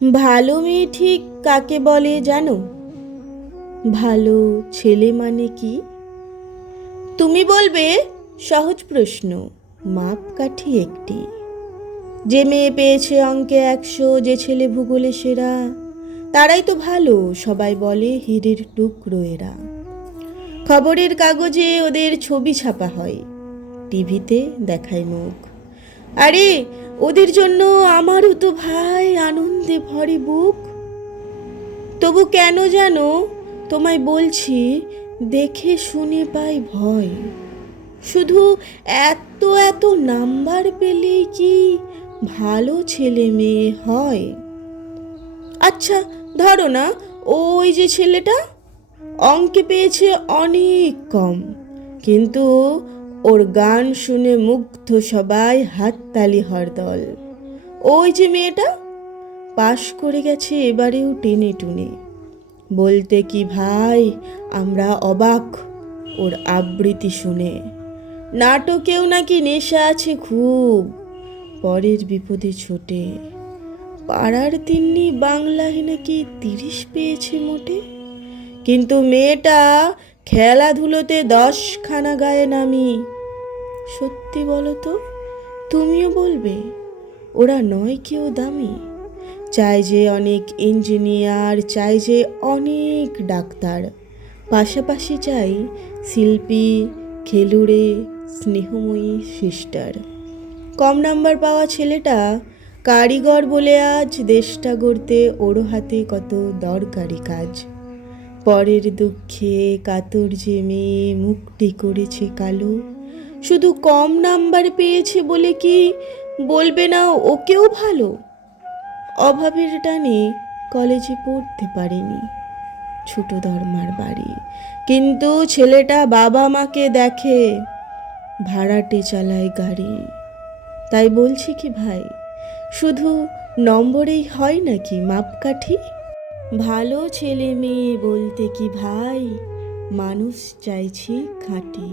ভালো মেয়ে ঠিক কাকে বলে জানো? ভালো ছেলে মানে কি? তুমি বলবে সহজ প্রশ্ন, মাপকাঠি একটি। যে মেয়ে পেয়েছে অঙ্কে 100, যে ছেলে ভূগোলে সেরা, তারাই তো ভালো, সবাই বলে হীরের টুকরো এরা। খবরের কাগজে ওদের ছবি ছাপা হয়, টিভিতে দেখায় মুখ। আরে ওদের জন্য আমারও তো ভাই আনন্দে ভরে বুক। তবু কেন জানো তোমায় বলছি, দেখে শুনে পাই ভয়। শুধু এত এত নাম্বার পেলেই কি ভালো ছেলে মেয়ে হয়? আচ্ছা, ধরো না, ওই যে ছেলেটা অঙ্কে পেয়েছে অনেক কম, কিন্তু ওর গান শুনে মুগ্ধ সবাই, হাততালি হরদল। ওই যে মেয়েটা পাশ করে গেছে এবারেও টেনে টুনে, বলতে কি ভাই আমরা অবাক ওর আবৃত্তি শুনে। নাটকেও নাকি নেশা আছে খুব, পরের বিপদে ছোটে। পাড়ার তিন্নি বাংলায় নাকি 30 পেয়েছে মোটে, কিন্তু মেয়েটা খেলাধুলোতে 10খানা গায়ে নামি। সত্যি বলো তো, তুমিও বলবে ওরা নয় কেউ দামি? চাই যে অনেক ইঞ্জিনিয়ার, চাই যে অনেক ডাক্তার, পাশাপাশি চাই শিল্পী, খেলুড়ে, স্নেহময়ী সিস্টার। কম নাম্বার পাওয়া ছেলেটা কারিগর বলে আজ দেশটা গড়তে ওরও হাতে কত দরকারি কাজ। পরের দুঃখে কাতর যে মেয়ে মুখটি করেছে কালো, শুধু কম নাম্বার পেয়েছে বলে কি বলবে না ওকেও ভালো? অভাবের টানে কলেজে পড়তে পারেনি, ছোট ধর্মার বাড়ি, কিন্তু ছেলেটা বাবা মাকে দেখে, ভাড়াটে চালায় গাড়ি। তাই বলছি কি ভাই, শুধু নম্বরেই হয় নাকি মাপকাঠি? ভালো ছেলে মেয়ে বলতে কি ভাই, মানুষ চাইছি খাঁটি।